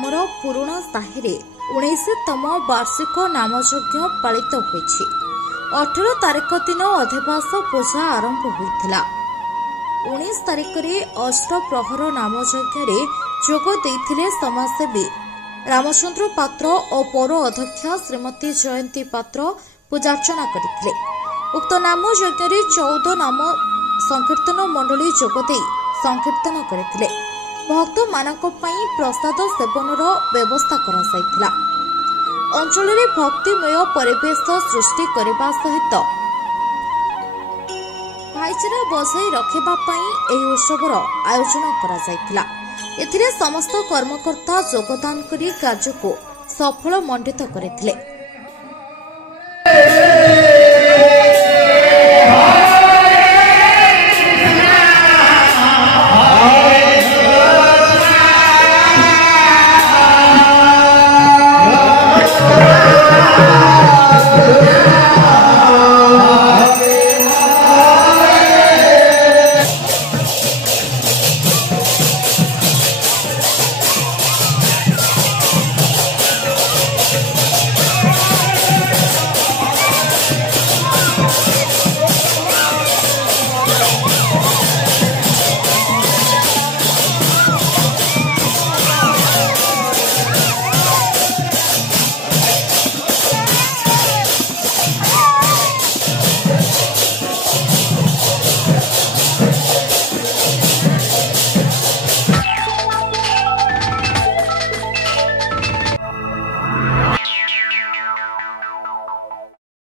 ଗ୍ରାମର ପୁରୁଣା ସାହିରେ 19ତମ ବାର୍ଷିକ ନାମଯଜ୍ଞ ପାଳିତ ହୋଇଛି। 18 ତାରିଖ ଦିନ ଅଧିବାସ ପୂଜା ଆରମ୍ଭ ହୋଇଥିଲା। 19 ତାରିଖରେ ଅଷ୍ଟପ୍ରହର ନାମଯଜ୍ଞରେ ଯୋଗ ଦେଇଥିଲେ ସମାଜସେବୀ ରାମଚନ୍ଦ୍ର ପାତ୍ର ଓ ପୌର ଅଧ୍ୟକ୍ଷା ଶ୍ରୀମତୀ ଜୟନ୍ତୀ ପାତ୍ର ପୂଜାର୍ଚ୍ଚନା କରିଥିଲେ। ଉକ୍ତ ନାମଯଜ୍ଞରେ 14 ନାମ ସଂକୀର୍ତ୍ତନ ମଣ୍ଡଳୀ ଯୋଗଦେଇ ସଂକୀର୍ତ୍ତନ କରିଥିଲେ। ଭକ୍ତମାନଙ୍କ ପାଇଁ ପ୍ରସାଦ ସେବନର ବ୍ୟବସ୍ଥା କରାଯାଇଥିଲା। ଅଞ୍ଚଳରେ ଭକ୍ତିମୟ ପରିବେଶ ସୃଷ୍ଟି କରିବା ସହିତ ଭାଇଚାରା ବଜାୟ ରଖିବା ପାଇଁ ଏହି ଉତ୍ସବର ଆୟୋଜନ କରାଯାଇଥିଲା। ଏଥିରେ ସମସ୍ତ କର୍ମକର୍ତ୍ତା ଯୋଗଦାନ କରି କାର୍ଯ୍ୟକୁ ସଫଳ ମଣ୍ଡିତ କରିଥିଲେ।